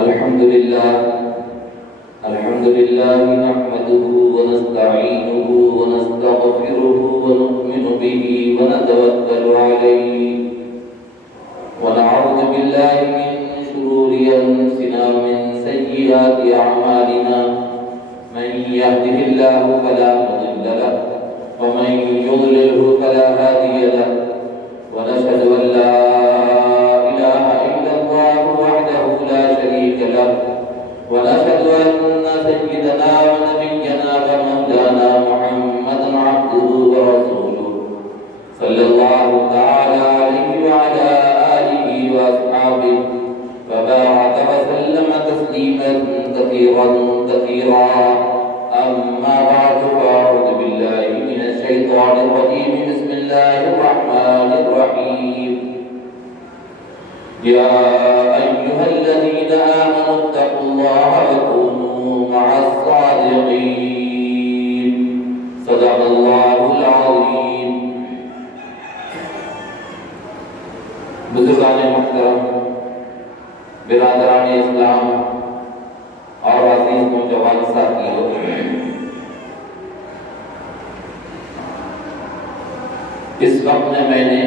الحمد لله نحمده ونستعينه ونستغفره ونؤمن به ونتوكل عليه ونعوذ بالله من شرور أنفسنا ومن سيئات أعمالنا من يهده الله فلا مضل له ومن يضلله فلا هادي له ونشهد أن لا إله إلا الله وحده لا شريك له ونشهد أن سيدنا ونبينا ومولانا محمدا عبده ورسوله صلى الله تعالى عليه وعلى آله وأصحابه وبارك وسلم تسليما كثيرا أما بعد فأعوذ بالله من الشيطان الرجيم بسم الله الرحمن الرحيم يا أيها الذين آمنوا اتقوا الله وكونوا مع الصادقين صدق الله العظيم بزرگان محترم، برادران اسلام اور عزیز نوجوان ساتھیوں، اس وقت میں نے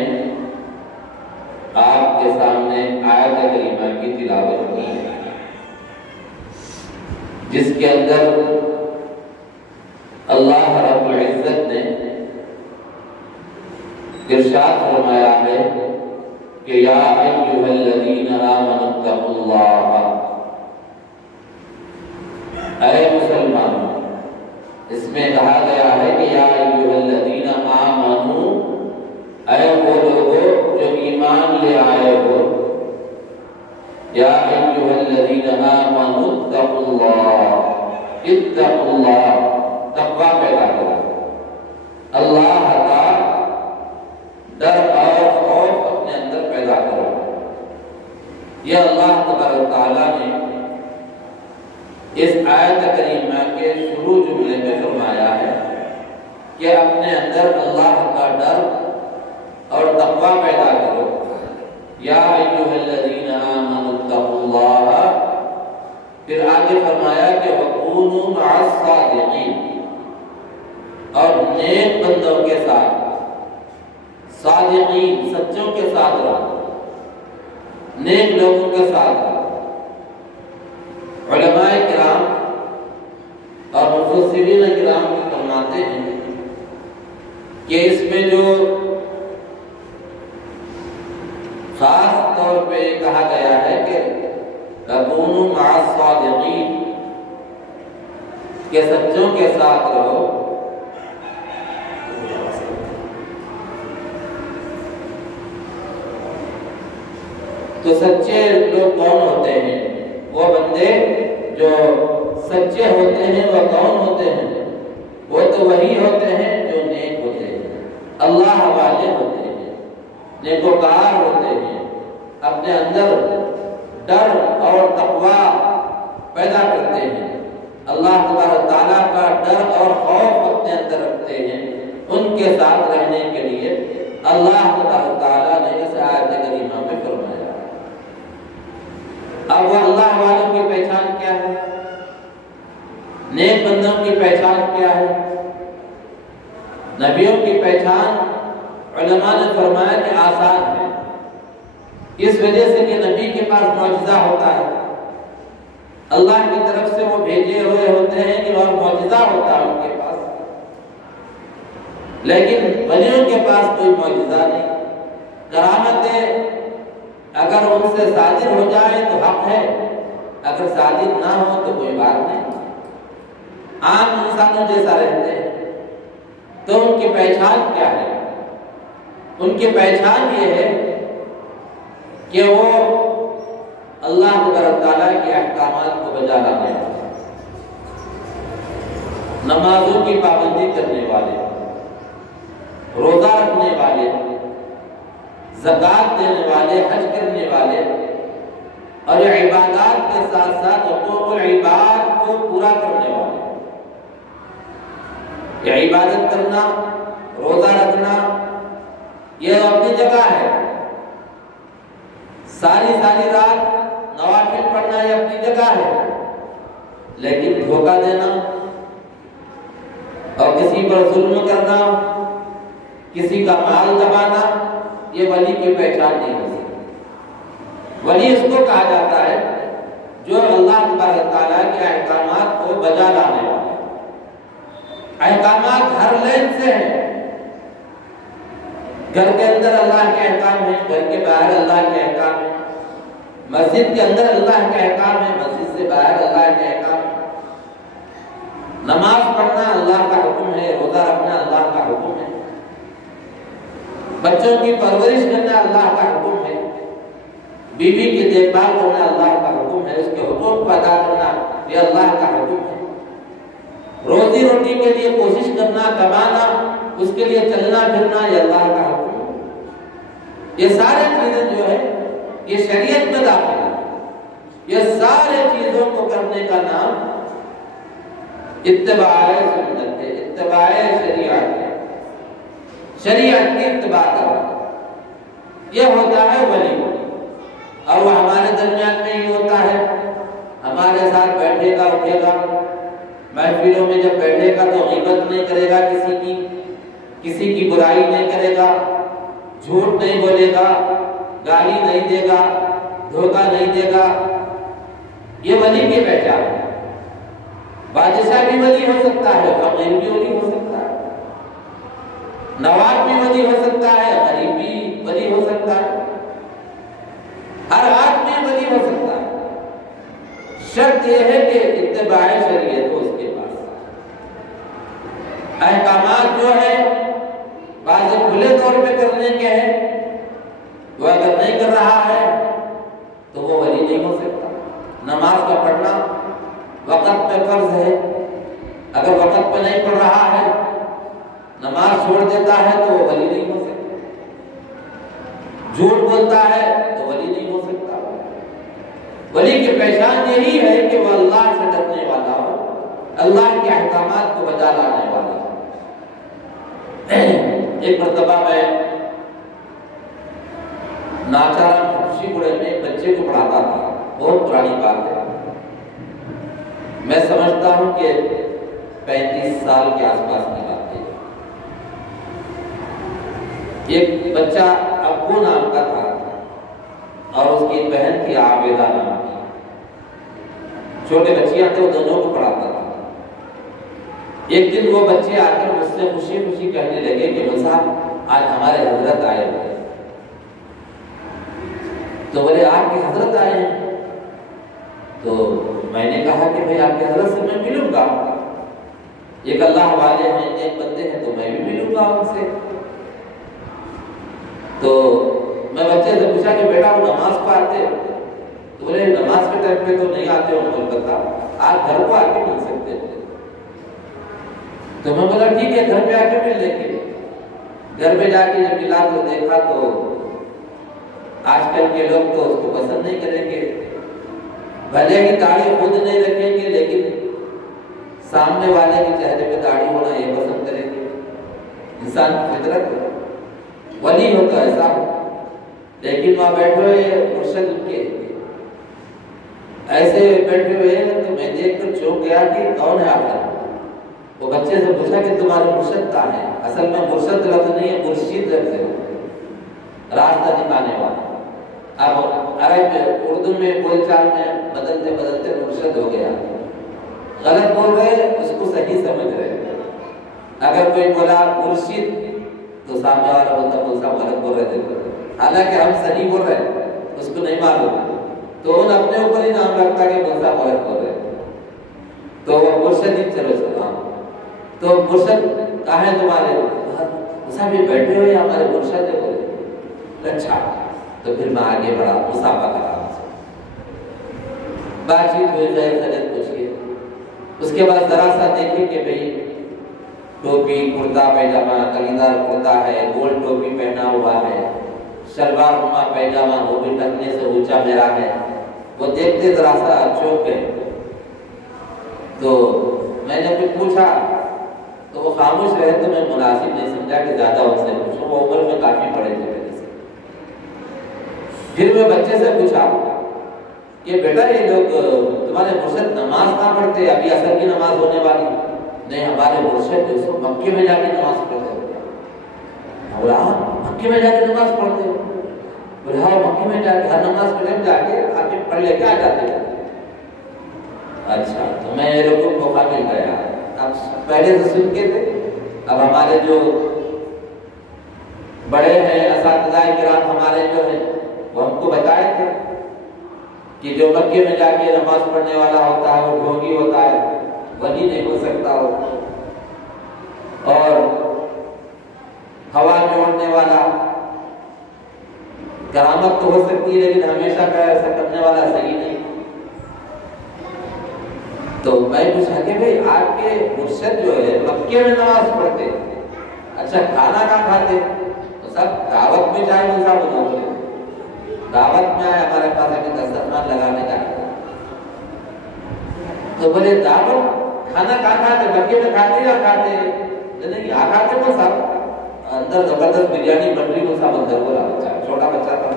آپ کے سامنے آیت کریمہ کی تلاوت کی ہے، جس کے اندر اللہ رب العزت نے ارشاد فرمایا ہے کہ یا ایھا الذین آمنوا اتقوا اللہ، اے مسلمانوں، اس میں کہا گیا ہے کہ یا ایھا الذین آمنوا، اے وہ لوگوں جو ایمان لے آئے ہو، یا ایھا الذین آمنوا اتقوا اللہ، اتقوا اللہ، تقوی پیدا کرو، اللہ کا ڈر اور خوف اپنے اندر پیدا کرو۔ یہ اللہ تبارک و تعالیٰ نے اس آیت کریمہ کے شروع جملے میں فرمایا ہے کہ اپنے اندر اللہ کا ڈر اور تقوی پیدا کرو۔ یا ایھا الذین آمنوا اتقوا اللہ، پھر آگے فرمایا کہ وکونوا مع الصادقین، اور نیک بندوں کے ساتھ، صادقین سچوں کے ساتھ رہو، نیک لوگوں کے ساتھ رہو۔ علماء کرام اور مفسرین کرام فرماتے ہیں کہ اس میں جو خاص طور پہ کہا گیا ہے کہ وَكُونُوا مَعَ الصَّادِقِينَ، کہ سچوں کے ساتھ رہو، تو سچے لوگ کون ہوتے ہیں؟ وہ بندے جو سچے ہوتے ہیں وہ کون ہوتے ہیں؟ وہ تو وہی ہوتے ہیں جو نیک ہوتے ہیں، اللہ والے ہوتے ہیں، نیکوکار ہوتے ہیں، اپنے اندر ڈر اور تقوی پیدا کرتے ہیں، اللہ تبارک تعالیٰ کا ڈر اور خوف اپنے اندر رکھتے ہیں۔ ان کے ساتھ رہنے کے لیے اللہ تبارک تعالیٰ نے اس آیت کریمہ میں فرمایا۔ اب وہ اللہ والوں کی پہچان کیا ہے؟ نیک بندوں کی پہچان کیا ہے؟ نبیوں کی پہچان علماء نے فرمایا کہ آسان ہے، اس وجہ سے کہ نبی کے پاس معجزہ ہوتا ہے، اللہ کی طرف سے وہ بھیجے ہوئے ہوتے ہیں کہ اور معجزہ ہوتا ہے ان کے پاس، لیکن ولیوں کے پاس کوئی معجزہ نہیں۔ کرامتیں اگر ان سے صادر ہو جائے تو حق ہے، اگر صادر نہ ہو تو کوئی بات نہیں، عام انسانوں جیسا رہتے ہیں۔ تو ان کی پہچان کیا ہے؟ ان کی پہچان یہ ہے کہ وہ اللہ تبارک تعالیٰ کے احکامات کو بجا لانے والے، نمازوں کی پابندی کرنے والے، روزہ رکھنے والے، زکوٰۃ دینے والے، حج کرنے والے، اور عبادات کے ساتھ ساتھ حقوق العباد کو پورا کرنے والے۔ یہ عبادت کرنا، روزہ رکھنا، یہ اپنی جگہ ہے، ساری رات نوافل پڑھنا یہ اپنی جگہ ہے، لیکن دھوکہ دینا اور کسی پر ظلم کرنا، کسی کا مال دبانا، یہ ولی کی پہچان نہیں ہو سکتی۔ ولی اس کو کہا جاتا ہے جو اللہ تبارک تعالیٰ کے احکامات کو بجا لانے والا۔ احکامات ہر لین سے ہیں، گھر کے اندر اللہ کے احکام ہیں، گھر کے باہر اللہ کے احکام ہیں، مسجد کے اندر اللہ کے احکام ہیں، مسجد سے باہر اللہ کے احکام ہیں، نماز پڑھنا اللہ کا حکم ہے، روزہ رکھنا اللہ کا حکم ہے، بچوں کی پرورش کرنا اللہ کا حکم ہے، بیوی کی دیکھ بھال کرنا اللہ کا حکم ہے، اس کے حقوق کو ادا کرنا یہ اللہ کا حکم ہے، روزی روٹی کے لیے کوشش کرنا، کمانا، اس کے لیے چلنا پھرنا یہ اللہ کا حکم ہے۔ یہ سارے چیزیں جو ہے یہ شریعت میں داخل ہے۔ یہ سارے چیزوں کو کرنے کا نام اتباع سنت ہے، اتباع شریعت ہے، شریعت کی اتباع کرنا، یہ ہوتا ہے ولی۔ اور وہ ہمارے درمیان میں ہی ہوتا ہے، ہمارے ساتھ بیٹھے گا، اٹھے گا، محفلوں میں جب بیٹھے گا تو غیبت نہیں کرے گا، کسی کی برائی نہیں کرے گا، جھوٹ نہیں بولے گا، گالی نہیں دے گا، دھوکہ نہیں دے گا، یہ ولی کی پہچان ہے۔ بادشاہ بھی ولی ہو سکتا ہے، فقیر بھی ولی ہو سکتا ہے، نواب بھی ولی ہو سکتا ہے، غریب بھی ولی ہو سکتا ہے، ہر آدمی ولی ہو سکتا ہے۔ شرط یہ ہے کہ اتباع شریعت ہو اس کے پاس، احکامات جو ہے بعض کھلے طور پہ کرنے کے ہیں، وہ اگر نہیں کر رہا ہے تو وہ ولی نہیں ہو سکتا۔ نماز کا پڑھنا وقت پہ فرض ہے، اگر وقت پہ نہیں پڑھ رہا ہے، نماز چھوڑ دیتا ہے تو وہ ولی نہیں ہو سکتا، جھوٹ بولتا ہے تو ولی نہیں ہو سکتا۔ ولی کی پہچان یہی ہے کہ وہ اللہ سے ڈرنے والا ہو، اللہ کے احکامات کو بجا لانے والا ہو۔ ایک مرتبہ میں ناچارا خوشی گڑے میں ایک بچے کو پڑھاتا تھا، بہت پرانی بات ہے، میں سمجھتا ہوں کہ 35 سال کے آس پاس کی بات ہے۔ ایک بچہ ابو نام کا تھا اور اس کی بہن تھی عابدہ نام کی، چھوٹے بچیاں تھے، وہ دونوں کو پڑھاتا تھا۔ ایک دن وہ بچے آ کر مجھ سے خوشی خوشی کہنے لگے کہ مول صاحب آج ہمارے حضرت آئے ہوئے۔ تو بولے آپ کے حضرت آئے ہیں؟ تو میں نے کہا کہ بھائی آپ کے حضرت سے میں ملوں گا، ایک اللہ والے ہیں، ایک بندے ہیں، تو میں بھی ملوں گا ان سے۔ تو میں بچے سے پوچھا کہ بیٹا وہ نماز کو آتے؟ تو بولے نماز کے ٹائم پہ تو نہیں آتے ہوں کولکتہ، آپ گھر کو آ کے مل سکتے ہیں۔ تو میں بولا ٹھیک ہے، گھر پہ آ کے مل لیں گے۔ گھر پہ جا کے جب ملا تو دیکھا تو آج کل کے لوگ تو اس کو پسند نہیں کریں گے، بھلے ہی داڑھی خود نہیں رکھیں گے لیکن سامنے والے کے چہرے پہ داڑھی ہونا یہ پسند کریں گے، انسان کی فطرت ہے، ولی ہوتا ہے ایسا۔ لیکن وہاں بیٹھے ہوئے مرشد ان کے ایسے بیٹھے ہوئے ہیں تو میں دیکھ کر چونک گیا کہ کون ہے آپ؟ وہ بچے سے پوچھا کہ تمہارے مرشد کہاں ہے؟ اصل میں مرشد لفظ نہیں ہے، مرشد لفظ ہے، راستہ دکھانے والا۔ اب عرب اردو میں بول چال میں بدلتے بدلتے مرشد ہو گیا، غلط بول رہے اس کو صحیح سمجھ رہے۔ اگر کوئی بولا مرشد تو سامنے والا بولتا مول صاحب غلط بول رہے تھے، حالانکہ ہم صحیح بول رہے ہیں، اس کو نہیں معلوم، تو ان اپنے اوپر ہی نام رکھتا کہ مول صاحب غلط بول رہے، تو وہ مرشد ہی چلو سلام۔ تو مرشد کہاں ہے تمہارے؟ صاحب یہ بیٹھے ہوئے ہمارے مرشد ہے بولے۔ اچھا، تو پھر میں آگے بڑھا، مسافہ کرا، بات چیت ہوئی، خیر خیریت پوچھیے، اس کے بعد ذرا سا دیکھیں کہ بھئی ٹوپی، کرتا پیجامہ، کلیدار کرتا ہے، گول ٹوپی پہنا ہوا ہے، شلوار نما پیجامہ وہ بھی ٹکنے سے اونچا میرا ہے، وہ دیکھتے ذرا سا چونک گئے۔ تو میں نے پھر پوچھا تو وہ خاموش رہے، تو میں مناسب نہیں سمجھا کہ زیادہ ان سے پوچھوں، وہ عمر میں کافی بڑے تھے میرے سے۔ پھر میں بچے سے پوچھا کہ بیٹا یہ لوگ تمہارے مرشد نماز کہاں پڑھتے، ابھی عصر کی نماز ہونے والی، نہیں ہمارے مرشد جو سو مکے میں جا کے نماز پڑھتے ہو۔ بولا مکے میں جا کے نماز پڑھتے ہو؟ بولا مکے میں جا کے ہر نماز کے ٹائم جا کے آ کے پڑھ لے کے آ جاتے ہیں۔ اچھا تو میں یہ لوگوں کو موقع مل گیا، اب پہلے سے سن کے تھے، اب ہمارے جو بڑے ہیں اساتذہ کرام ہمارے جو ہیں وہ ہم کو بتائے تھے کہ جو مکے میں جا کے نماز پڑھنے والا ہوتا ہے وہ ڈھونگی ہوتا ہے، ولی نہیں ہو سکتا ہو، اور ہوا میں اڑنے والا کرامت تو ہو سکتی ہے لیکن ہمیشہ کا ایسا کرنے والا صحیح نہیں۔ تو میں پوچھا کہ بھئی آپ کے مرشد جو ہے مکے میں نماز پڑھتے، اچھا کھانا کہاں کھاتے؟ تو سب دعوت میں جائے وہ صاحب بولے دعوت میں آئے ہمارے پاس ابھی دسترخوان لگانے کا ہے، تو بولے دعوت کھانا کہاں کھاتے؟ مکے میں کھاتے یا کھاتے نہیں یہاں کھاتے؟ وہ صاحب اندر زبردست بریانی بن رہی، وہ صاحب اندر بولا بچہ چھوٹا بچہ تھا۔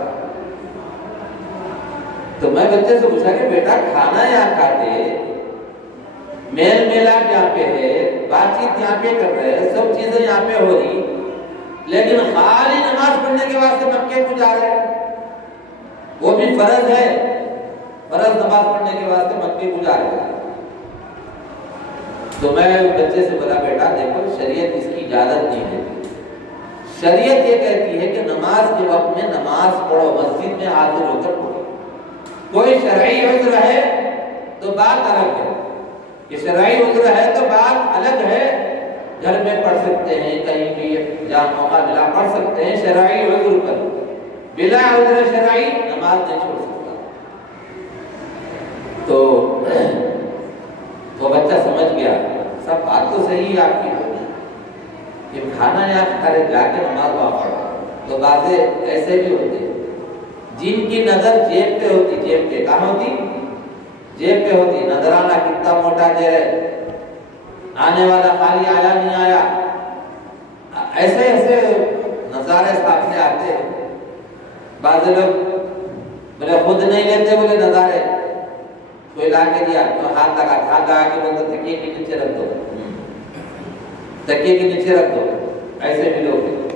تو میں بچے سے پوچھا کہ بیٹا کھانا یہاں کھاتے، میل میلاپ یہاں پہ ہے، بات چیت یہاں پہ کر رہے ہیں، سب چیزیں یہاں پہ ہو رہی، لیکن خالی نماز پڑھنے کے واسطے مکے کو جا رہے ہیں، وہ بھی فرض ہے، فرض نماز پڑھنے کے واسطے مکے کو جا رہے ہیں۔ تو میں بچے سے بولا بیٹا دیکھو شریعت اس کی اجازت نہیں دیتی، شریعت یہ کہتی ہے کہ نماز کے وقت میں نماز پڑھو، مسجد میں حاضر ہو کر پڑھو، کوئی شرعی عذر ہے تو بات الگ ہے، کہ شرعی عذر ہے تو بات الگ ہے، گھر میں پڑھ سکتے ہیں، کہیں بھی جہاں موقع ملا پڑھ سکتے ہیں شرعی عذر پر، بلا عذر شرعی نماز نہیں چھوڑ سکتا۔ تو بچہ سمجھ گیا سب بات تو صحیح ہے آپ کی، کہ کھانا یا کھارے جا کے نماز وہاں پڑھو۔ تو باتیں ایسے بھی ہوتے جن کی نظر جیب پہ ہوتی، جیب پہ کہاں ہوتی؟ جیب پہ ہوتی، نظرانہ کتنا موٹا دے رہے، آنے والا خالی آیا نہیں آیا، ایسے ایسے نظارے سامنے آتے ہیں۔ بعض لوگ بولے خود نہیں لیتے، بولے نظارے کوئی لا کے دیا تو ہاتھ لگا کے بولتے تکیے کے نیچے رکھ دو، تکیے کے نیچے رکھ دو، ایسے بھی لوگ ہیں۔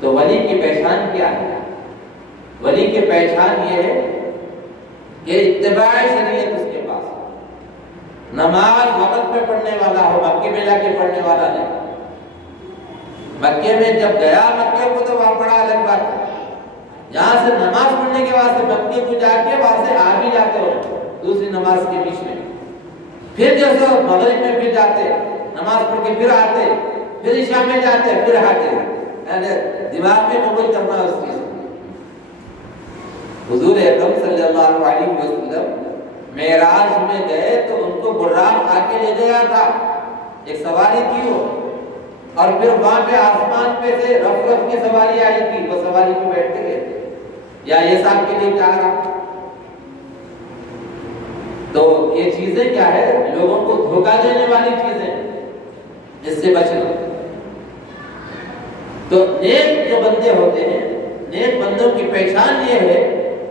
تو ولی کی پہچان کیا ہے؟ ولی کی پہچان یہ ہے کہ اتباع شریعت اس کے پاس، نماز وقت پہ پڑھنے والا ہو، مکے میں جا کے پڑھنے والا نہیں۔ مکے میں جب گیا مکے کو تو وہاں پڑھا الگ بات ہے، یہاں سے نماز پڑھنے کے واسطے مکے کو جا کے وہاں سے آ بھی جاتے ہو دوسری نماز کے بیچ میں، پھر جیسے مغرب میں پھر جاتے نماز پڑھ کے پھر آتے، پھر عشاء میں جاتے پھر آتے، یعنی دماغ میں قبول کرنا اس چیز۔ حضور اکرم صلی اللہ علیہ وسلم معراج میں گئے تو ان کو براق آ کے لے گیا تھا، ایک سواری تھی وہ، اور پھر وہاں پہ آسمان پہ سے رف رف کی سواری آئی تھی، وہ سواری پہ بیٹھتے گئے یا یہ صاحب کے لیے چاہ رہا۔ تو یہ چیزیں کیا ہے؟ لوگوں کو دھوکہ دینے والی چیزیں، اس سے بچنا۔ تو نیک جو بندے ہوتے ہیں، نیک بندوں کی پہچان یہ ہے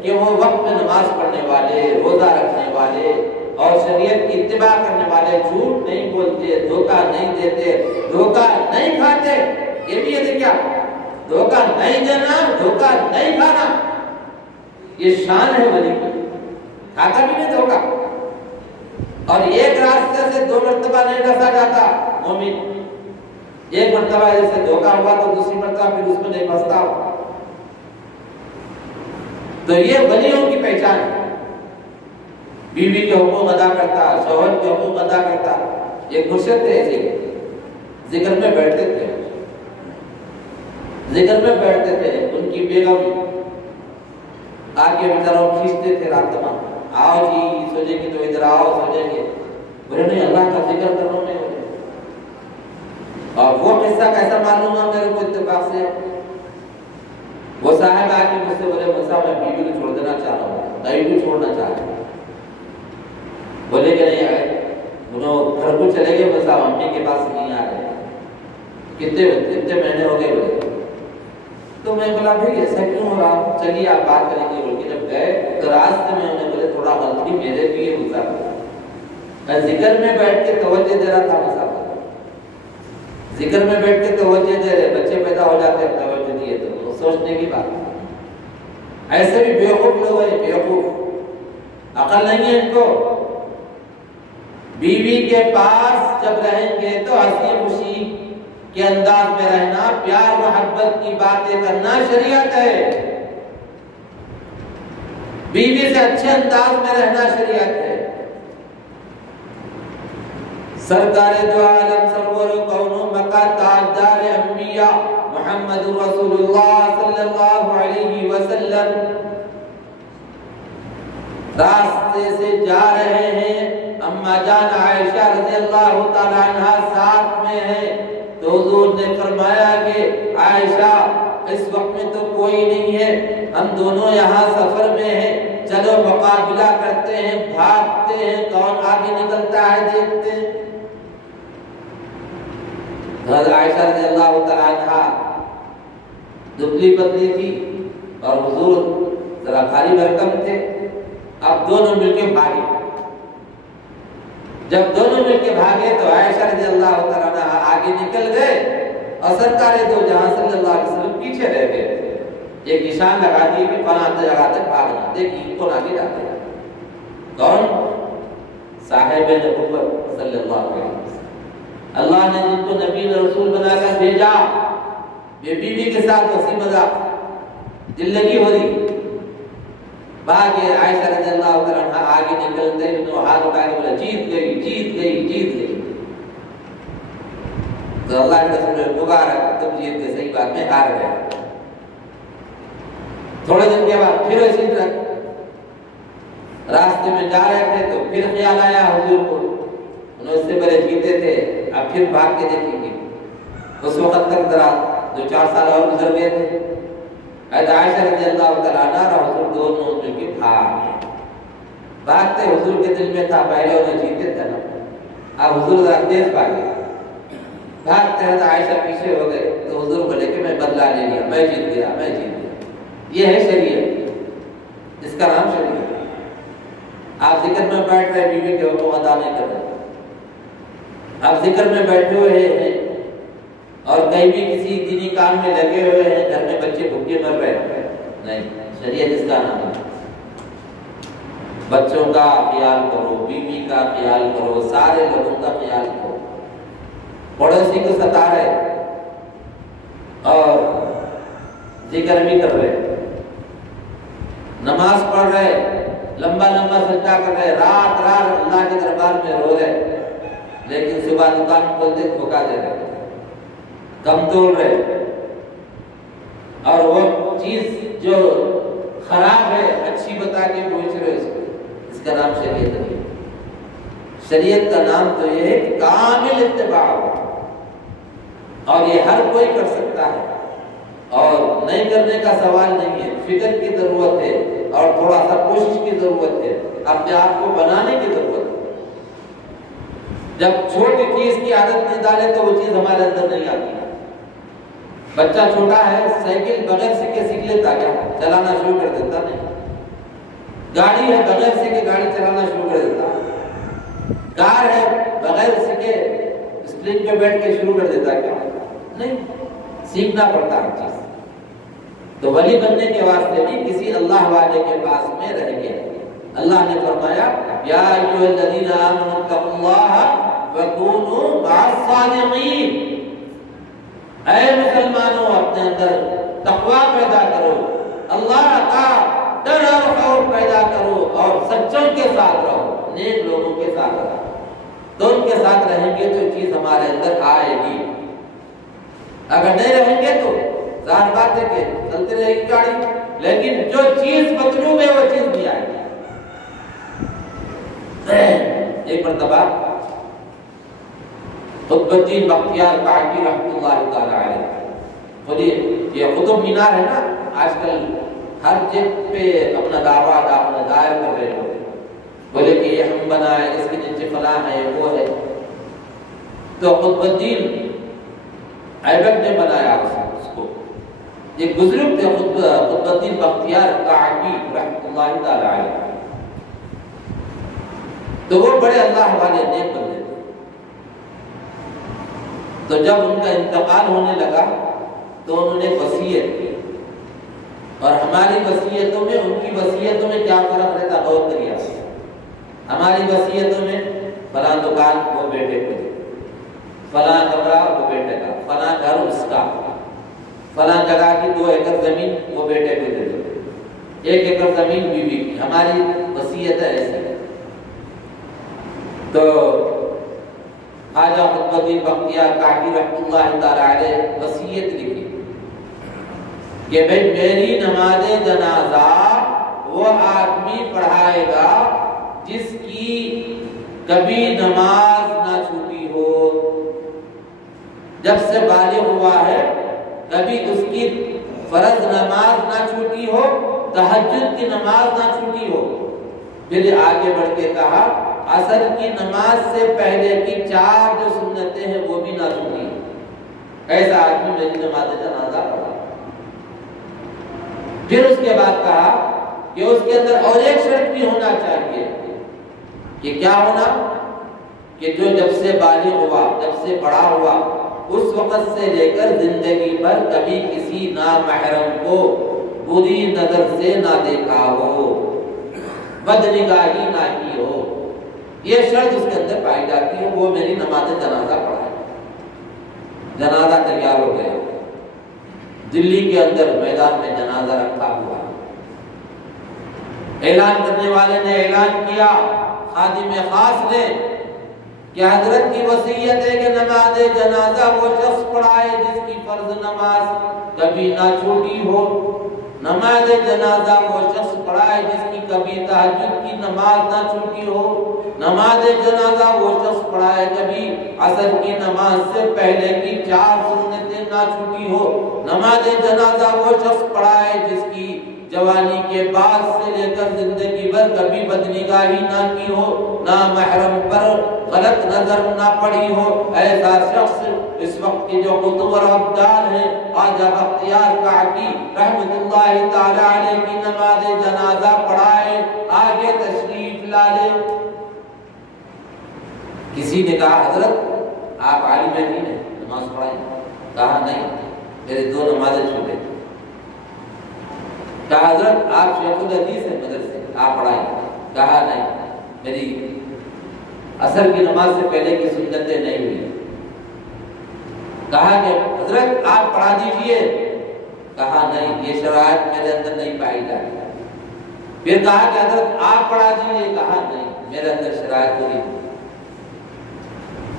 کہ وہ وقت میں نماز پڑھنے والے، روزہ رکھنے والے اور شریعت کی اتباع کرنے والے، جھوٹ نہیں بولتے، دھوکہ نہیں دیتے، دھوکہ نہیں کھاتے۔ یہ بھی ہے کیا؟ دھوکہ نہیں دینا، دھوکہ نہیں کھانا، یہ شان ہے ولی کی، کھاتا بھی نہیں دھوکہ۔ اور ایک راستے سے دو مرتبہ نہیں ڈسا جاتا مومن، ایک مرتبہ جیسے دھوکہ ہوا تو دوسری مرتبہ پھر اس میں نہیں پھنستا ہو۔ تو یہ ولیوں کی پہچان ہے، بیوی کے حقوق ادا کرتا، شوہر کے حقوق ادا کرتا۔ ایک مرشد تھے ایسے ذکر میں بیٹھتے تھے، ذکر میں بیٹھتے تھے، ان کی بیگم آگے بیچاروں کھینچتے تھے رات تمام، آؤ جی سوچیں گے تو ادھر آؤ سوچیں گے، بولے نہیں اللہ کا ذکر کرو میں۔ اور وہ قصہ کیسا معلوم ہوا میرے کو اتفاق سے، وہ صاحب آگے مجھ سے بولے مسا میں بیوی کو چھوڑ دینا چاہ رہا ہوں، نہیں بھی چھوڑنا چاہ رہا ہوں۔ بولے کہ نہیں آئے، انہوں گھر کو چلے گئے، مسا امی کے پاس نہیں آ رہے، کتنے مہینے ہو گئے بولے۔ تو میں بولا بھائی ایسا کیوں ہو رہا، چلیے آپ بات کریں گے، بول کے جب گئے تو راستے میں انہیں بولے تھوڑا غلطی میرے بھی مسافر، میں ذکر میں بیٹھ کے توجہ دے رہا تھا مسافر، ذکر میں بیٹھ کے توجہ دے رہے، بچے پیدا ہو جاتے ہیں توجہ دیے تو سوچنے کی بات۔ ایسے بھی بیوقوف لوگ ہیں، بیوقوف، عقل نہیں ہے ان کو۔ بیوی کے پاس جب رہیں گے تو ہنسی خوشی کے انداز میں رہنا، پیار محبت کی باتیں کرنا شریعت ہے، بیوی سے اچھے انداز میں رہنا شریعت ہے۔ سرکار دو عالم سرور کون و مکہ تاجدار انبیاء محمد رسول اللہ صلی اللہ علیہ وسلم راستے سے جا رہے ہیں، اما جان عائشہ رضی اللہ تعالی عنہ ساتھ میں ہے، تو حضور نے فرمایا کہ عائشہ اس وقت میں تو کوئی نہیں ہے، ہم دونوں یہاں سفر میں ہیں، چلو مقابلہ کرتے ہیں، بھاگتے ہیں، کون آگے نکلتا ہے دیکھتے ہیں۔ حضرت عائشہ رضی اللہ تعالی عنہ دبلی پتلی تھی اور حضور ذرا بھاری بھرکم تھے، اب دونوں مل کے بھاگے۔ جب دونوں مل کے بھاگے تو عائشہ رضی اللہ تعالی عنہ آگے نکل گئے اور سرکار دو جہاں صلی اللہ علیہ وسلم پیچھے رہ گئے۔ ایک نشان لگا دیے کہ فلاں جگہ تک بھاگنا، دیکھیے کون آگے جاتے ہیں، کون؟ صاحب نبوت صلی اللہ علیہ وسلم۔ اللہ نے جن کو نبی رسول بنا کر بھیجا، بیوی کے ساتھ ہنسی مذاق، دل لگی ہو رہی، بھاگے۔ عائشہ رضی اللہ تعالی عنہ آگے نکلتے تو ہاتھ اٹھا کے بولا جیت گئی جیت گئی جیت گئی۔ تو اللہ کے رسول نے مبارک، تم جیت گئے، صحیح بات، میں ہار گیا۔ تھوڑے دن کے بعد پھر اسی طرح راستے میں جا رہے تھے تو پھر خیال آیا حضور کو، انہوں اس سے بڑے جیتے تھے، اب پھر بھاگ کے دیکھیں گے۔ اس وقت تک ذرا 2-4 سال اور گزر گئے تھے۔ حضرت عائشہ رضی اللہ تعالیٰ عنہ اور حضور دونوں مل کے بھاگتے، حضور کے دل میں تھا پہلے انہیں جیتے تھے نا، اب حضور ذرا تیز بھاگے، بھاگتے حضرت عائشہ پیچھے ہو گئے تو حضور بولے کہ میں بدلہ لے لیا، میں جیت گیا میں جیت گیا۔ یہ ہے شریعت، اس کا نام شریعت۔ آپ ذکر میں بیٹھ رہے، بیوی کے حقوق ادا نہیں کر رہے، آپ ذکر میں بیٹھے ہوئے ہیں اور کہیں بھی کسی دینی کام میں لگے ہوئے ہیں، گھر میں بچے بھوکے مر رہے ہیں، نہیں، شریعت اس کا نام ہے۔ بچوں کا خیال کرو، بیوی کا خیال کرو، سارے لوگوں کا خیال کرو۔ پڑوسی کو ستا رہے اور ذکر بھی کر رہے، نماز پڑھ رہے، لمبا لمبا سجدہ کر رہے، رات رات اللہ کے دربار میں رو رہے، لیکن صبح دکان کھولتے دھوکہ دے رہے، کم توڑ رہے، اور وہ چیز جو خراب ہے اچھی بتا کے پوچھ رہے اس کو۔ اس کا نام شریعت نہیں۔ شریعت کا نام تو یہ ہے کہ کامل اتباع ہو، اور یہ ہر کوئی کر سکتا ہے، اور نہیں کرنے کا سوال نہیں ہے، فکر کی ضرورت ہے اور تھوڑا سا کوشش کی ضرورت ہے، اپنے آپ کو بنانے کی ضرورت ہے۔ جب چھوٹی چیز کی عادت نہیں ڈالے تو وہ چیز ہمارے اندر نہیں آتی۔ بچہ چھوٹا ہے، سائیکل بغیر سیکھے سیکھ لیتا کیا؟ چلانا شروع کر دیتا نہیں۔ گاڑی ہے، بغیر سیکھے گاڑی چلانا شروع کر دیتا۔ کار ہے، بغیر سیکھے اسٹرینگ پہ بیٹھ کے شروع کر دیتا کیا؟ نہیں، سیکھنا پڑتا ہے چیز۔ تو ولی بننے کے واسطے بھی کسی اللہ والے کے پاس میں رہ گئے۔ اللہ نے فرمایا یا ایھا الذین آمنوا اتقوا اللہ وکونوا مع الصادقین، اے مسلمانوں اپنے اندر تقوی پیدا کرو، اللہ کا ڈر اور خوف پیدا کرو، اور سچوں کے ساتھ رہو، نیک لوگوں کے ساتھ رہو۔ تو ان کے ساتھ رہیں گے تو چیز ہمارے اندر آئے گی، اگر نہیں رہیں گے تو ظاہر بات ہے کہ چلتے رہے گی گاڑی، لیکن جو چیز مطلوب ہے وہ چیز بھی آئے گی۔ ایک مرتبہ قطب الدین بختیار کاکی رحمۃ اللہ تعالی علیہ، بولیے یہ قطب مینار ہے نا، آج کل ہر جگہ پہ اپنا دعویٰ اپنا دائر کر رہے لوگ، بولے کہ یہ ہم بنائے، اس کے نیچے فلاں ہے وہ ہے۔ تو قطب الدین ایبک نے بنایا اس کو، ایک بزرگ تھے قطب الدین بختیار کاکی رحمۃ اللہ تعالی علیہ، تو وہ بڑے اللہ والے نیک بندے تھے۔ تو جب ان کا انتقال ہونے لگا تو انہوں نے وصیت کی، اور ہماری وصیتوں میں ان کی وصیتوں میں کیا فرق رہتا غور کریے۔ ہماری وصیتوں میں فلاں دکان وہ بیٹے کو دے، فلاں کمرہ وہ بیٹے کا، فلاں گھر اس کا، فلاں جگہ کی 2 ایکڑ زمین وہ بیٹے کو دے دو، 1 ایکڑ زمین بیوی کی، ہماری وصیت ہے ایسی۔ تو خواجہ قطب الدین بختیار کاکی رحمۃ اللہ تعالی علیہ وصیت لکھی کہ بھائی میری نماز جنازہ وہ آدمی پڑھائے گا جس کی کبھی نماز نہ چھوٹی ہو، جب سے بالغ ہوا ہے کبھی اس کی فرض نماز نہ چھوٹی ہو، تہجد کی نماز نہ چھوٹی ہو۔ پھر آگے بڑھ کے کہا عصر کی نماز سے پہلے کی 4 جو سنتیں ہیں وہ بھی نہ چھوٹی، ایسا آدمی میری نماز جنازہ پڑھا۔ پھر اس کے بعد کہا کہ اس کے اندر اور ایک شرط بھی ہونا چاہیے، کہ کیا ہونا، کہ جو جب سے بالغ ہوا، جب سے بڑا ہوا، اس وقت سے لے کر زندگی بھر کبھی کسی نامحرم کو بری نظر سے نہ دیکھا ہو، بدنگاہی نہ کی ہو، یہ شرط اس کے اندر پائی جاتی ہے، وہ میری نماز جنازہ پڑھائے۔ جنازہ تیار ہو گیا، دلی کے اندر میدان میں جنازہ رکھا ہوا، اعلان کرنے والے نے اعلان کیا، خادم خاص نے، کہ حضرت کی وصیت ہے کہ نماز جنازہ وہ شخص پڑھائے جس کی فرض نماز کبھی نہ چھوٹی ہو، نماز جنازہ وہ شخص پڑھائے جس کی کبھی تہجد کی نماز نہ چھوٹی ہو، نماز جنازہ وہ شخص پڑھائے کبھی عصر کی نماز سے پہلے کی 4 سنتیں نہ چھوٹی ہو، نماز جنازہ وہ شخص پڑھائے جس کی جوانی کے بعد سے لے کر زندگی بھر کبھی بدنگاہی نہ کی ہو، نہ محرم پر غلط نظر نہ پڑی ہو۔ ایسا شخص اس وقت کے جو قطب اور ابدال ہیں، خواجہ بختیار کاکی رحمۃ اللہ تعالی علیہ کی نماز جنازہ پڑھائے، آگے تشریف لائے۔ کسی نے کہا حضرت آپ عالم دین ہیں، نماز پڑھائیں؟ کہا نہیں، میرے 2 نمازیں چھوٹے۔ کہا حضرت آپ شیخ الحدیث ہیں مدرسے، آپ پڑھائیں؟ کہا نہیں، میری عصر کی نماز سے پہلے کی سنتیں نہیں ہوئی۔ کہا کہ حضرت آپ پڑھا دیجئے؟ کہا نہیں، یہ شرائط میرے اندر نہیں پائی جاتی۔ پھر کہا کہ حضرت آپ پڑھا دیجئے؟ کہا نہیں، میرے اندر شرائط پوری نہیں۔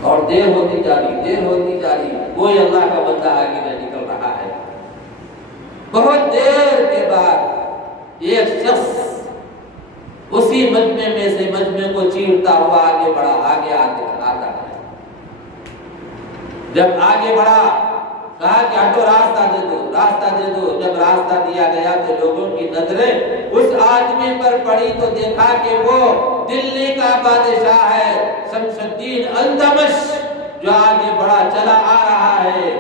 اور دیر ہوتی جا رہی، کوئی اللہ کا بندہ آگے نہ نکل رہا ہے۔ بہت دیر کے بعد ایک شخص اسی مجمع میں سے مجمع کو چیرتا ہوا آگے بڑھا، آگے آتا ہے۔ جب آگے بڑھا کہا کہ ہٹو، راستہ دے دو، راستہ دے دو۔ جب راستہ دیا گیا تو لوگوں کی نظریں اس آدمی پر پڑی تو دیکھا کہ وہ دلی کا بادشاہ ہے شمس الدین التمش، جو آگے بڑھا چلا آ رہا ہے۔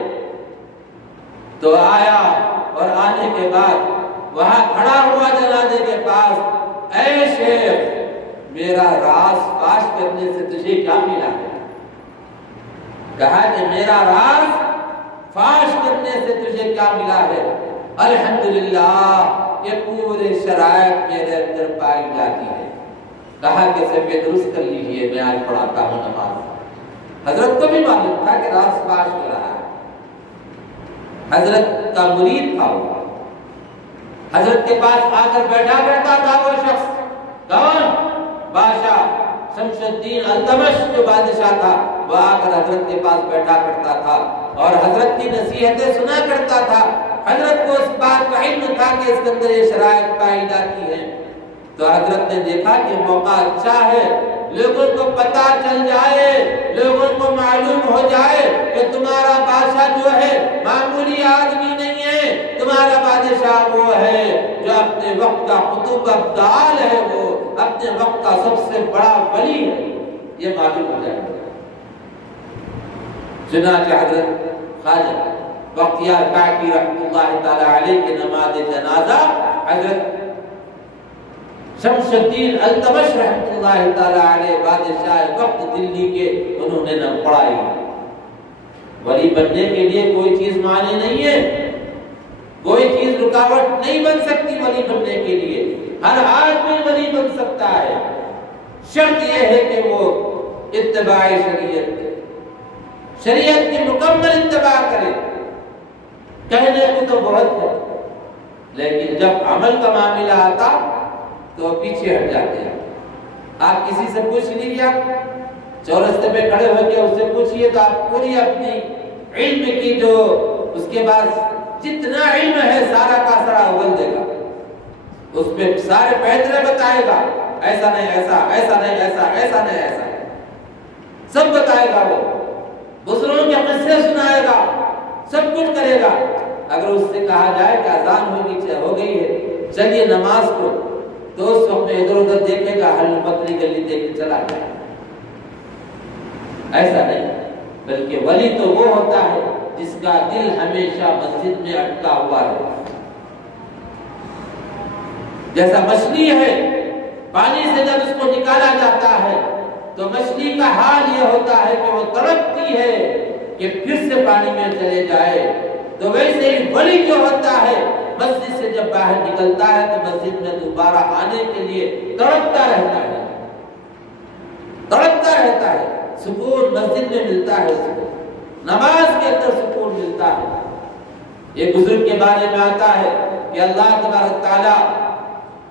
تو آیا اور آنے کے بعد وہاں کھڑا ہوا جنازے کے پاس، اے شیخ میرا راز فاش کرنے سے تجھے کیا ملا ہے؟ کہا کہ میرا راز فاش کرنے سے تجھے کیا ملا ہے؟ الحمدللہ یہ پورے شرائط میرے اندر پائی جاتی ہے۔ کہا کہ صرف درست کر لیجئے، میں آج پڑھاتا ہوں نماز۔ حضرت کو بھی معلوم تھا کہ راز فاش ہو رہا ہے، حضرت کا مرید تھا وہ۔ حضرت کے پاس آ کر بیٹھا کرتا تھا وہ شخص، کون؟ بادشاہ شمس الدین التمش جو بادشاہ تھا، وہ آ کر حضرت کے پاس بیٹھا کرتا تھا اور حضرت کی نصیحتیں سنا کرتا تھا۔ حضرت کو اس بات کا علم تھا کہ اس کے اندر یہ شرائط پائی جاتی ہے۔ تو حضرت نے دیکھا کہ موقع اچھا ہے، لوگوں کو پتہ چل جائے، لوگوں کو معلوم ہو جائے کہ تمہارا بادشاہ جو ہے معمولی آدمی نہیں ہے، تمہارا بادشاہ وہ ہے جو اپنے وقت کا قطب ابدال ہے، وہ اپنے وقت کا سب سے بڑا ولی ہے، یہ معلوم ہو جائے۔ چنانچہ حضرت خواجہ بختیار کاکی رحمۃ اللہ تعالی علیہ کے نماز جنازہ حضرت شمس الدین التمش رحمۃ اللہ تعالی علیہ بادشاہ وقت دلی کے انہوں نے نہ پڑھائی۔ ولی بننے کے لیے کوئی چیز معنی نہیں ہے، کوئی چیز رکاوٹ نہیں بن سکتی ولی بننے کے لیے، ہر آدمی ولی بن سکتا ہے، شرط یہ ہے کہ وہ اتباع شریعت کی مکمل اتباع کرے۔ کہنے کو تو بہت ہے لیکن جب عمل کا معاملہ آتا تو پیچھے ہٹ جاتے ہیں۔ آپ کسی سے پوچھ لیجیے، چورستے پہ کھڑے ہو کے اس سے پوچھئے تو آپ پوری اپنی علم کی جو اس کے بعد جتنا علم ہے سارا کا سارا اگل دے گا، اس پہ سارے پیدرے بتائے گا، ایسا نہیں ایسا، ایسا نہیں ایسا، ایسا نہیں ایسا، سب بتائے گا۔ وہ بزرگوں کے قصے سنائے گا، سب کچھ کرے گا۔ اگر اس سے کہا جائے کہ اذان ہو گئی ہے چلیے نماز کو، تو اس وقت میں ادھر ادھر دیکھے گا، ہل بکری گلی دیکھ کے چلا جائے۔ ایسا نہیں، بلکہ ولی تو وہ ہوتا ہے جس کا دل ہمیشہ مسجد میں اٹکا ہوا ہے۔ جیسا مچھلی ہے، پانی سے جب اس کو نکالا جاتا ہے تو مچھلی کا حال یہ ہوتا ہے کہ وہ تڑپتی ہے کہ پھر سے پانی میں چلے جائے، تو ویسے ہی ولی جو ہوتا ہے مسجد سے جب باہر نکلتا ہے تو مسجد میں دوبارہ آنے کے لیے تڑپتا رہتا ہے، تڑپتا رہتا ہے۔ سکون مسجد میں ملتا ہے، سکون نماز کے اندر سکون ملتا ہے۔ ایک بزرگ کے بارے میں آتا ہے کہ اللہ تبارک تعالیٰ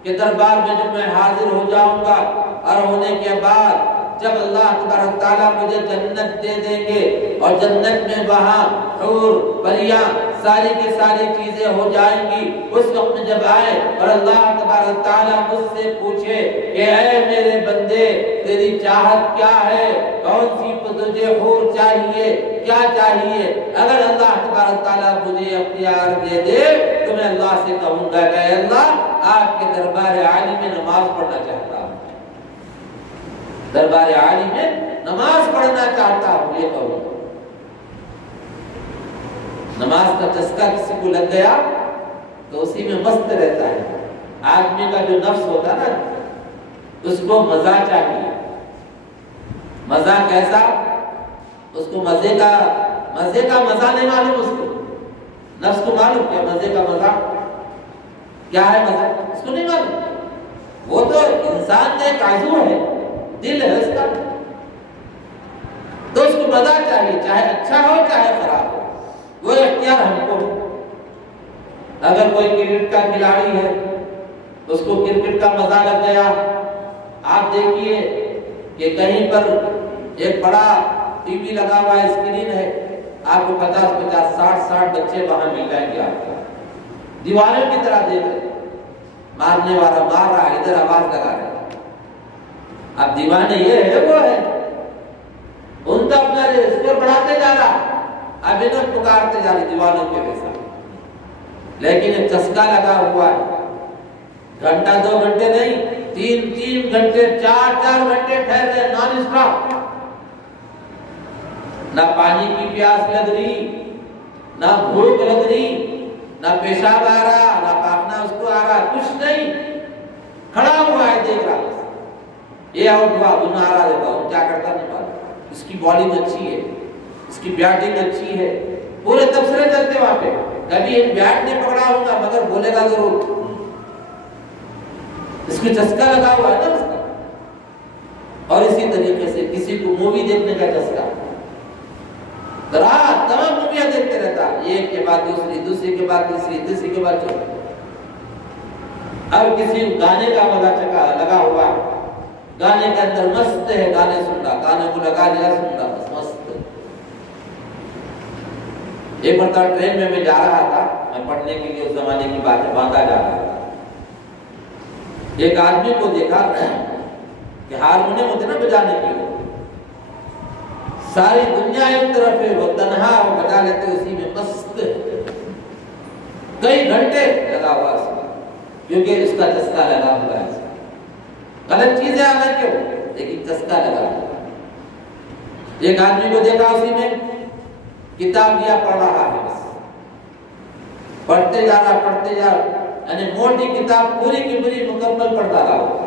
کے دربار میں جب میں حاضر ہو جاؤں گا اور ہونے کے بعد جب اللہ تبارک تعالیٰ مجھے جنت دے دیں گے اور جنت میں وہاں حور پریاں ساری کی ساری چیزیں ہو جائیں گی، اس وقت میں جب آئے اور اللہ تبارک تعالیٰ مجھ سے پوچھے کہ اے میرے بندے تیری چاہت کیا ہے، کون سی تجھے حور چاہیے، کیا چاہیے، اگر اللہ تبارک تعالیٰ مجھے اختیار دے دے تو میں اللہ سے کہوں گا کہ اے اللہ آپ کے دربار عالی میں نماز پڑھنا چاہتا ہوں، دربار عالی میں نماز پڑھنا چاہتا ہوں، یہ کہوں گا۔ نماز کا چسکا کسی کو لگ گیا تو اسی میں مست رہتا ہے۔ آدمی کا جو نفس ہوتا نا اس کو مزہ چاہیے۔ مزہ کیسا؟ اس کو مزے کا مزہ نہیں معلوم، اس کو نفس کو معلوم کیا مزے کا مزہ کیا ہے، مزہ اس کو نہیں معلوم۔ وہ تو انسان کا ایک عضو ہے، دل ہے اس کا، تو اس کو مزہ چاہیے، چاہے اچھا ہو چاہے خراب ہو، وہ اختیار ہم کو۔ اگر کوئی کرکٹ کا کھلاڑی ہے اس کو کرکٹ کا مزہ لگ گیا، آپ دیکھیے کہ کہیں پر ایک بڑا ٹی وی لگا ہوا اسکرین ہے، آپ کو 50 60 بچے وہاں مل جائیں گے، آپ کو دیواروں کی طرح دیکھ رہے، مارنے والا مار رہا ہے، ادھر آواز لگا رہا ہے۔ اب دیوانے یہ ہے وہ ہے، ان تو اپنا اسکور بڑھاتے جا رہا، اب انہیں پکارتے جا رہے دیوانوں کے ویسا، لیکن ایک چسکا لگا ہوا ہے، گھنٹہ 2 گھنٹے نہیں، 3 گھنٹے 4 گھنٹے ٹھہر رہے نان اسٹاپ، نہ پانی کی پیاس لگ رہی، نہ بھوک لگ رہی، نہ پیشاب آ رہا، نہ پاخنا اس کو آ رہا، کچھ نہیں، کھڑا ہوا ہے دیکھ رہا، یہ آؤٹ ہوا وہ نہ آ رہا دیتا ہوں، کیا کرتا نہیں پاتا، اس کی بالنگ اچھی ہے، اس کی بیٹنگ اچھی ہے، پورے تبصرے چلتے وہاں پہ، کبھی بیٹ نہیں پکڑا ہوگا مگر بولے گا ضرور، اس کی چسکا لگا ہوا ہے نا اس کا۔ اور اسی طریقے سے کسی کو مووی دیکھنے کا چسکا، رات تمام موویاں دیکھتے رہتا، ایک کے بعد دوسری، دوسری کے بعد تیسری، تیسری کے بعد چوتھی۔ اب کسی گانے کا مزہ چکا لگا ہوا ہے، گانے کے اندر مست ہے، گانے سن رہا، گانے کو لگا دیا سن رہا، بس مست۔ ایک مرتبہ ٹرین میں میں جا رہا تھا، میں پڑھنے کے لیے اس زمانے کی بات ہے، باندھا جا رہا تھا، ایک آدمی کو دیکھا کہ ہارمونیم ہوتے نا بجانے کے لیے، ساری دنیا ایک طرف ہے، وہ تنہا وہ بجا لیتے اسی میں مست، کئی گھنٹے لگا ہوا اس میں، کیونکہ اس کا چسکا لگا ہوا ہے، غلط چیزیں آ گئی کیوں، لیکن چسکا لگا ہوا۔ ایک آدمی کو دیکھا اسی میں کتاب لیا پڑھ رہا ہے، بس پڑھتے جا رہا یعنی موٹی کتاب پوری کی پوری مکمل پڑھتا رہا.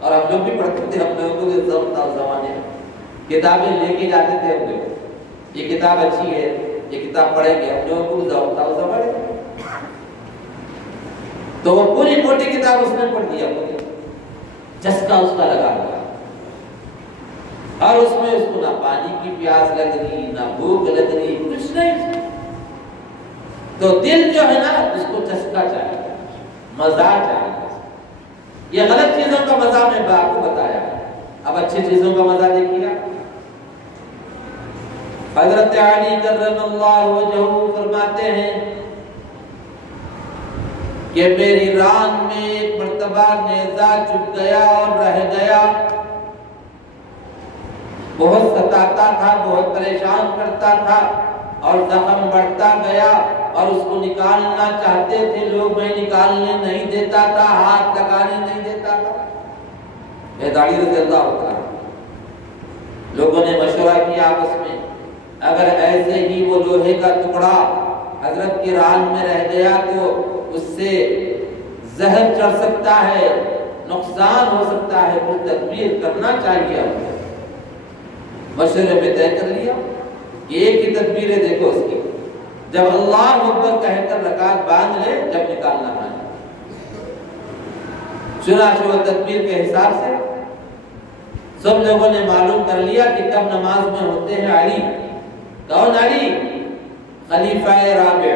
اور ہم لوگ بھی پڑھتے تھے, ہم لوگوں کو ضرورت تھا زمانے میں, کتابیں لے کے جاتے تھے ہم لوگ, یہ کتاب اچھی ہے, یہ کتاب پڑھیں گے, ہم لوگوں کو ضرورت تھا اسے پڑھیں. تو وہ پوری موٹی کتاب اس نے پڑھ دیا, چسکا اس کا لگا ہوا, اور اس میں اس کو نہ پانی کی پیاس لگ رہی, نہ بھوک لگ رہی, کچھ نہیں. تو دل جو ہے نا اس کو چسکا چاہیے, مزہ چاہیے. یہ غلط چیزوں کا مزہ میں آپ کو بتایا, اب اچھی چیزوں کا مزہ دیکھیے. حضرت علی کرم اللہ وجہہ فرماتے ہیں کہ میری ران میں ایک مرتبہ نیزہ چبھ گیا اور رہ گیا, بہت ستاتا تھا, بہت پریشان کرتا تھا, اور زخم بڑھتا گیا, اور اس کو نکالنا چاہتے تھے لوگ, میں نکالنے نہیں دیتا تھا, ہاتھ لگانے نہیں دیتا تھا. داڑھی رضی اللہ عنہ, لوگوں نے مشورہ کیا آپس میں, اگر ایسے ہی وہ لوہے کا ٹکڑا حضرت کی ران میں رہ گیا تو اس سے زہر چڑھ سکتا ہے, نقصان ہو سکتا ہے, کچھ تدبیر کرنا چاہیے. مشورے میں طے کر لیا کہ ایک ہی تدبیر ہے, دیکھو اس کی, جب اللہ اکبر کہہ کر رکعت باندھ لے, جب نکالنا ہے. چنانچہ وہ تدبیر کے حساب سے سب لوگوں نے معلوم کر لیا کہ کب نماز میں ہوتے ہیں علی. کون علی؟ خلیفہ رابع,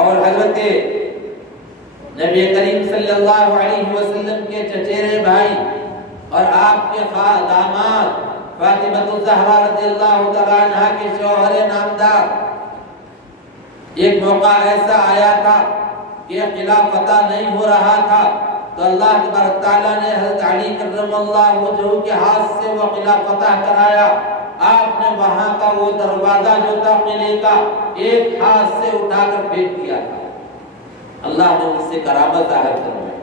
اور حضرت نبی کریم صلی اللہ علیہ وسلم کے چچیرے بھائی اور آپ کے داماد فاطمہ الزہرا رضی اللہ تعالی عنہا کے شوہر نامدار. ایک موقع ایسا آیا تھا کہ قلعہ فتح نہیں ہو رہا تھا, تو اللہ تبارک تعالیٰ نے حضرت علی کرم اللہ وجہہ کے ہاتھ سے وہ قلعہ فتح کرایا. آپ نے وہاں کا وہ دروازہ جو تھا قلعے کا ایک ہاتھ سے اٹھا کر پھینک دیا تھا. اللہ نے اس سے کرامت ظاہر کروائی.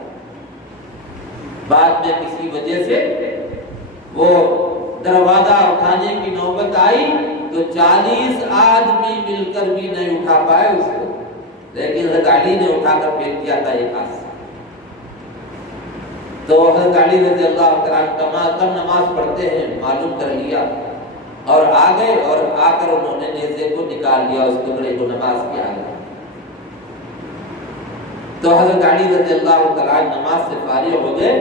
بعد میں کسی وجہ سے وہ دروازہ اٹھانے کی نوبت آئی تو 40 آدمی مل کر بھی نہیں اٹھا پائے اس کو, لیکن حضرت علی نے اٹھا کر پھینک دیا تھا ایک ہاتھ سے. تو حضرت علی رضی اللہ عنہ کم نماز پڑھتے ہیں معلوم کر لیا, اور آ گئے, اور آ کر انہوں نے نیزے کو نکال لیا, اس ٹکڑے کو نماز کے آگے. تو حضرت علی رضی اللہ تعالیٰ نماز سے فارغ ہو گئے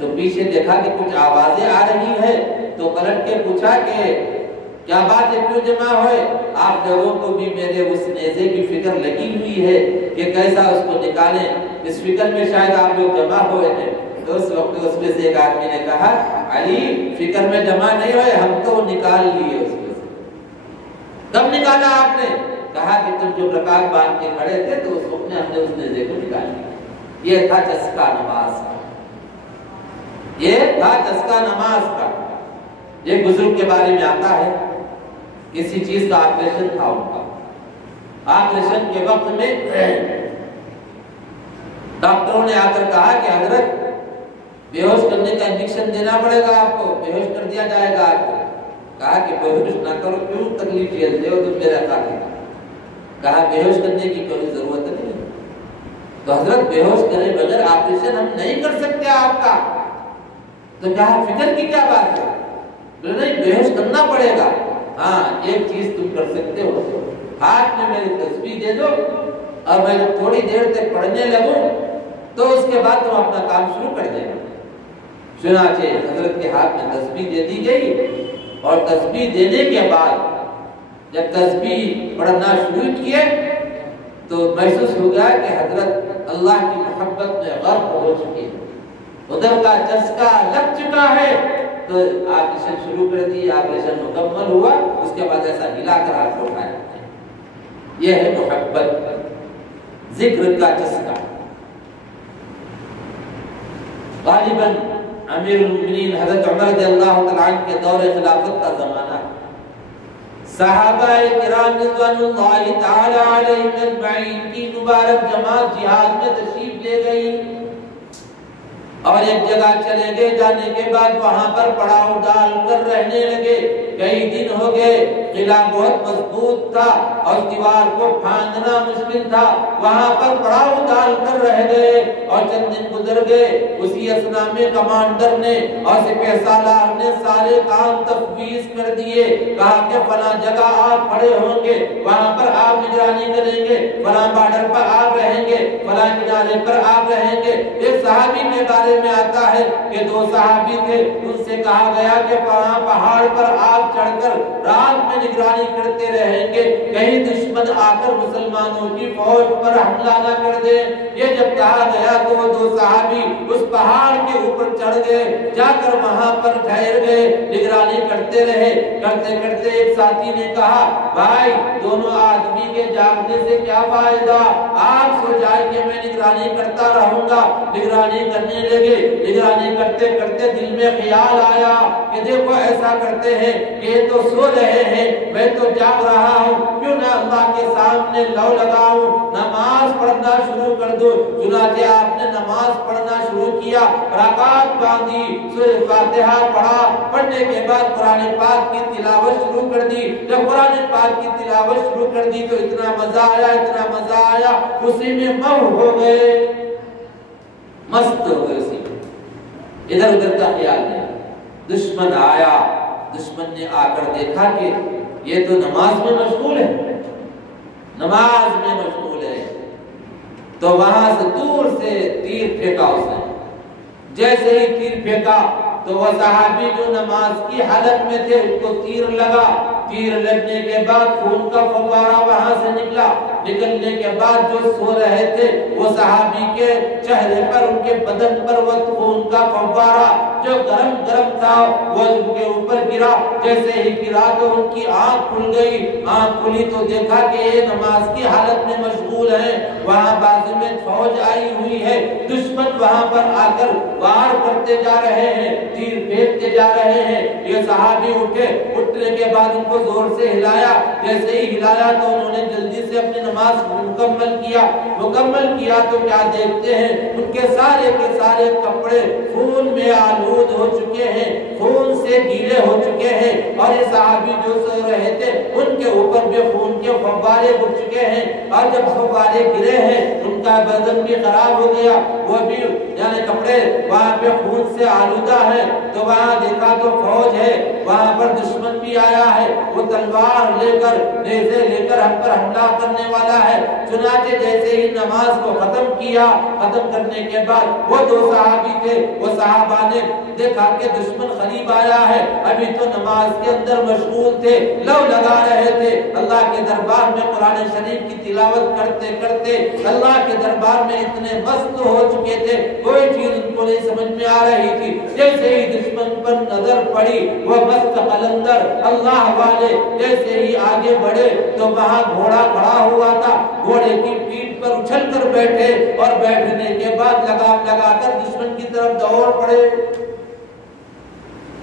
تو پیچھے دیکھا کہ کچھ آوازیں آ رہی ہے, تو پلٹ کے پوچھا کہ کیا بات ہے, کیوں جمع ہوئے؟ آپ لوگوں کو بھی میرے اس نیزے کی فکر لگی ہوئی ہے کہ کیسا اس کو نکالیں, اس فکر میں شاید آپ لوگ جمع ہوئے ہیں. تو اس وقت اس میں سے ایک آدمی نے کہا, علی فکر میں جمع نہیں ہوئے, ہم تو نکال لیے اس میں سے. کب نکالا آپ نے؟ کہا کہ تم جو رکعت باندھ کے کھڑے تھے تو اس وقت ہم نے اس نیزے کو نکال لیا. یہ تھا چسکا نماز کا, یہ تھا چسکا نماز کا. ایک بزرگ کے بارے میں آتا ہے, کسی چیز کا آپریشن تھا ان کا. آپریشن کے وقت میں ڈاکٹروں نے آ کر کہا کہ حضرت بے ہوش کرنے کا انجیکشن دینا پڑے گا آپ کو, بے ہوش کر دیا جائے گا آپ کو. کہا کہ بے ہوش نہ کرو, کیوں تکلیف جھیلتے ہو تم میرا قاتل. کہا بے ہوش کرنے کی کوئی ضرورت نہیں. تو حضرت بے ہوش کرے بغیر آپریشن ہم نہیں کر سکتے آپ کا. تو کہا فکر کی کیا بات ہے؟ نہیں, بے ہوش کرنا پڑے گا. ہاں ایک چیز تم کر سکتے ہو, ہاتھ میں میری تسبیح دے دو, اور میں تھوڑی دیر تک پڑھنے لگوں تو اس کے بعد تم اپنا کام شروع کر دینا. چنانچہ حضرت کے ہاتھ میں تسبیح دے دی گئی, اور تسبیح دینے کے بعد جب تسبیح پڑھنا شروع کیے تو محسوس ہو گیا کہ حضرت اللہ کی محبت میں غرق ہو چکے ہیں, ادھر کا چسکا لگ چکا ہے. تو آپریشن شروع کر دی, آپریشن مکمل ہوا, اس کے بعد ایسا ہلا کر ہاتھ اٹھایا. یہ ہے محبت, ذکر کا چسکا. غالباً امیر المؤمنین حضرت عمر رضی اللہ تعالیٰ عنہ کے دور خلافت کا زمانہ, صحابہ کرام رضوان اللہ تعالی علیہم اجمعین کی مبارک جماعت جہاد میں تشریف لے گئی. اور ایک جگہ چلے گئے، جانے کے بعد وہاں پر پڑاؤ ڈال کر رہنے لگے۔ کئی دن ہو گئے، قلعہ بہت مضبوط تھا اور دیوار کو پھاندنا مشکل تھا، وہاں پر پڑاؤ ڈال کر رہ گئے اور چند دن گزر گئے۔ اسی اثنا میں کمانڈر نے اور سپہ سالار نے سارے کام تفویض کر دیے، کہا کہ فلاں جگہ آپ کھڑے ہوں گے، وہاں پر آپ نگرانی کریں گے، فلاں بارڈر پر آپ رہیں گے، فلاں کنارے پر آپ رہیں گے۔ ایک صحابی کے بارے میں آتا ہے کہ 2 صحابی تھے، ان سے کہا گیا کہ فلاں پہاڑ پر آپ چڑھ کر رات میں نگرانی کرتے رہیں گے، کہیں دشمن آ کر مسلمانوں کی فوج پر حملہ نہ کر دے۔ یہ جب کہا گیا تو وہ 2 صحابی اس پہاڑ کے اوپر چڑھ گئے، جا کر وہاں پر ٹھہر گئے، نگرانی کرتے رہے۔ کرتے کرتے ایک ساتھی نے کہا، بھائی دونوں آدمی کے جاگنے سے کیا فائدہ، آپ سو جائیے میں نگرانی کرتا رہوں گا۔ نگرانی کرنے لگے، نگرانی کرتے کرتے دل میں خیال آیا کہ دیکھو ایسا کرتے ہیں کہ یہ تو سو رہے ہیں، میں تو جاگ رہا ہوں، کیوں نہ اللہ کے سامنے لو لگاؤں، نماز پڑھنا شروع کر دو۔ چنانچہ آپ نے نماز پڑھنا شروع کیا، رکعت باندھی، سورہ فاتحہ پڑھا، پڑھنے کے بعد قرآن پاک کی تلاوت شروع کر دی۔ جب قرآن پاک کی تلاوت شروع کر دی تو اتنا مزہ آیا، اتنا مزہ آیا، اسی میں مو ہو گئے، مست ہو گئے اسی میں، ادھر ادھر کا خیال نہیں۔ دشمن آیا، دشمن نے آ کر دیکھا کہ یہ تو نماز میں مشغول ہے، نماز میں مشغول ہے، تو وہاں سے دور سے تیر پھینکا اس نے۔ جیسے ہی تیر پھینکا تو وہ صحابی جو نماز کی حالت میں تھے ان کو تیر لگا، تیر لگنے کے بعد خون کا فوارہ وہاں سے نکلا، نکلنے کے بعد جو سو رہے تھے وہ صحابی کے چہرے پر، ان کے بدن پر وہ خون کا فوارہ جو گرم گرم تھا وہ ان کے اوپر گرا۔ جیسے ہی گرا تو ان کی آنکھ کھل گئی، آنکھ کھلی تو دیکھا کہ یہ نماز کی حالت میں مشغول ہیں، وہاں بازو میں فوج آئی ہوئی ہے، دشمن وہاں پر آ کر وار کرتے جا رہے ہیں، تیر پھینکتے جا رہے ہیں۔ یہ صحابی اٹھے، اٹھنے کے بعد ان کو زور سے ہلایا، جیسے ہی ہلایا تو انہوں نے جلدی سے اپنی نماز مکمل کیا تو کیا دیکھتے ہیں ان کے سارے کپڑے خون میں آلود ہو چکے ہیں، خون سے گیلے ہو چکے ہیں، اور یہ صحابی جو سو رہے تھے ان کے اوپر بھی خون کے فوارے گر چکے ہیں، اور جب فوارے گرے ہیں ان کا بدن بھی خراب ہو گیا، وہ بھی یعنی کپڑے وہاں پہ خون سے آلودہ ہے۔ تو وہاں دیکھا تو فوج ہے، وہاں پر دشمن بھی آیا ہے، وہ تلوار لے کر نیزے لے کر ہم پر حملہ کرنے والا ہے۔ چنانچہ جیسے ہی نماز کو ختم کیا، ختم کرنے کے بعد وہ 2 صحابی تھے، وہ صحابہ نے دیکھا کہ دشمن قریب آیا ہے، ابھی تو نماز کے اندر مشغول تھے، لو لگا رہے تھے، اللہ کے دربار میں قرآن شریف کی تلاوت کرتے کرتے اللہ کے دربار میں اتنے مست ہو چکے تھے، کوئی چیز ان کو نہیں سمجھ میں آ رہی تھی۔ جیسے ہی دشمن پر نظر پڑی، وہ مست قلندر اللہ والے جیسے ہی آگے بڑھے تو وہاں گھوڑا کھڑا ہوا تھا، گھوڑے کی پیٹھ پر اچھل کر بیٹھے اور بیٹھنے کے بعد لگام لگا کر دشمن کی طرف دوڑ پڑے،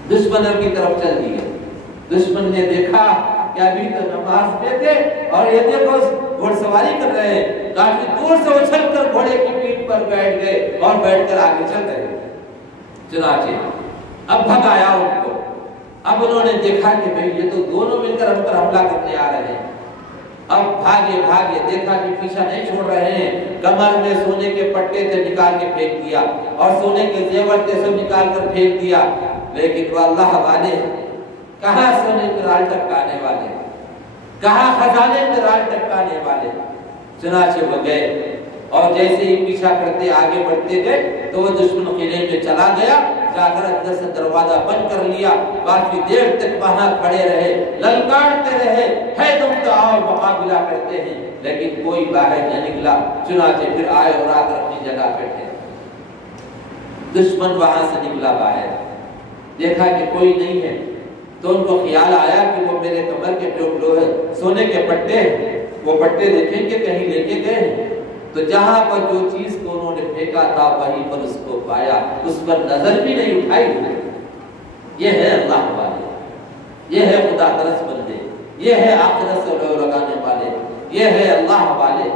دشمنوں کی طرف چل دیے۔ دشمن نے دیکھا کہ ابھی تو نماز میں تھے اور یہ دیکھو گھوڑ سواری کر رہے ہیں، کافی دور سے اچھل کر گھوڑے کی پیٹھ پر بیٹھ گئے اور بیٹھ کر آگے چل رہے ہیں۔ چنانچہ اب بھگایا ان کو، اب انہوں نے دیکھا کہ بھئی یہ تو دونوں مل کر ہم پر حملہ کرنے آ رہے ہیں۔ اب بھاگے دیکھا کہ پیچھا نہیں چھوڑ رہے ہیں، کمر میں سونے کے پٹے تھے نکال کے پھینک دیا، اور سونے کے زیور تھے سب نکال کر پھینک دیا، لیکن وہ اللہ والے کہاں سونے پہ رال ٹپکانے والے، کہاں خزانے پہ رال ٹپکانے والے۔ چنانچہ وہ گئے اور جیسے ہی پیچھا کرتے آگے بڑھتے گئے تو وہ دشمن قلعے میں چلا گیا، جا کر اندر سے دروازہ بند کر لیا، کافی دیر تک وہاں کھڑے رہے، للکارتے رہے، ہے تم تو آؤ مقابلہ کرتے ہیں، لیکن کوئی باہر نہ نکلا۔ چنانچہ پھر آئے اور آ کر اپنی جگہ بیٹھے۔ دشمن وہاں سے نکلا باہر، دیکھا کہ کوئی نہیں ہے تو ان کو خیال آیا کہ وہ میرے کمر کے جو سونے کے پٹے ہیں وہ پٹے دیکھیں کہ کہیں لے کے گئے ہیں، تو جہاں پر جو چیز کو انہوں نے پھینکا تھا وہیں پر اس کو پایا، اس پر نظر بھی نہیں اٹھائی۔ یہ ہے اللہ والے، یہ ہے خدا ترس بندے، یہ ہے آخرت سے لو لگانے والے، یہ ہے اللہ والے۔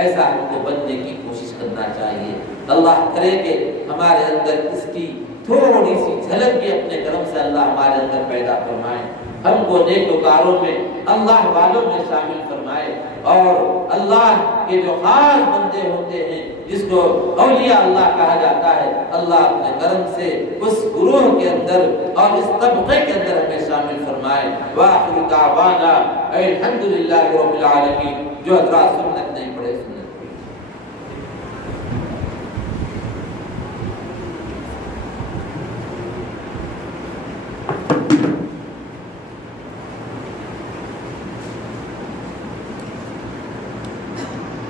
ایسا ہم کو بننے کی کوشش کرنا چاہیے۔ اللہ کرے کہ ہمارے اندر اس کی تھوڑی سی جھلک بھی اپنے کرم سے اللہ ہمارے اندر پیدا فرمائے، ہم کو نیکوکاروں میں، اللہ والوں میں شامل فرمائے، اور اللہ کے جو خاص بندے ہوتے ہیں جس کو اولیاء اللہ کہا جاتا ہے، اللہ اپنے کرم سے اس گروہ کے اندر اور اس طبقے کے اندر ہمیں شامل فرمائے۔ وآخر دعوانا الحمدللہ رب العالمین۔ جو حضرات سنت نہیں